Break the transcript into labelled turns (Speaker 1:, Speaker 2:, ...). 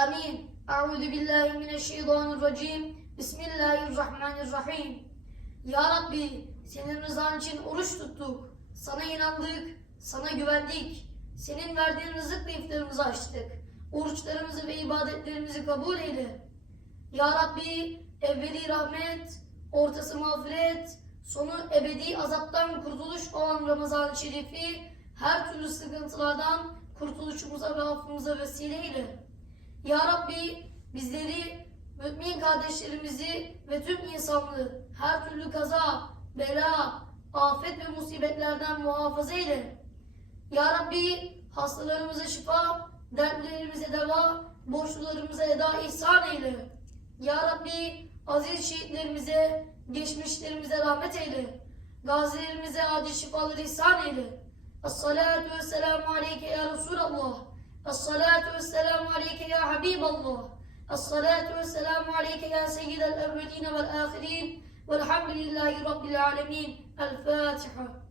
Speaker 1: آمين أعوذ بالله من الشيطان الرجيم بسم الله الرحمن الرحيم Ya Rabbi senin rızan için oruç tuttuk. Sana inandık, sana güvendik. Senin verdiğin rızıkla iftarımızı açtık. Oruçlarımızı ve ibadetlerimizi kabul eyle. Ya Rabbi evveli rahmet, ortası mağfiret, sonu ebedi azaptan kurtuluş olan Ramazan-ı Şerif'i her türlü sıkıntılardan kurtuluşumuza ve affımıza vesile eyle. Ya Rabbi bizleri, mümin kardeşlerimizi ve tüm insanlığı her türlü kaza, bela, afet ve musibetlerden muhafaza eyle. Ya Rabbi hastalarımıza şifa, dertlerimize deva, borçlularımıza eda ihsan eyle. Ya Rabbi aziz şehitlerimize, geçmişlerimize rahmet eyle. Gazilerimize acil şifaları ihsan eyle. Es-salatu ve selamu aleyke ya Resulallah. Es-salatu ve selamu aleyke ya Habiballah. Es-salatu ve selamu aleyke ya seyyidel evveline vel ahirin. Velhamdülillahi Rabbil alemin. El Fatiha.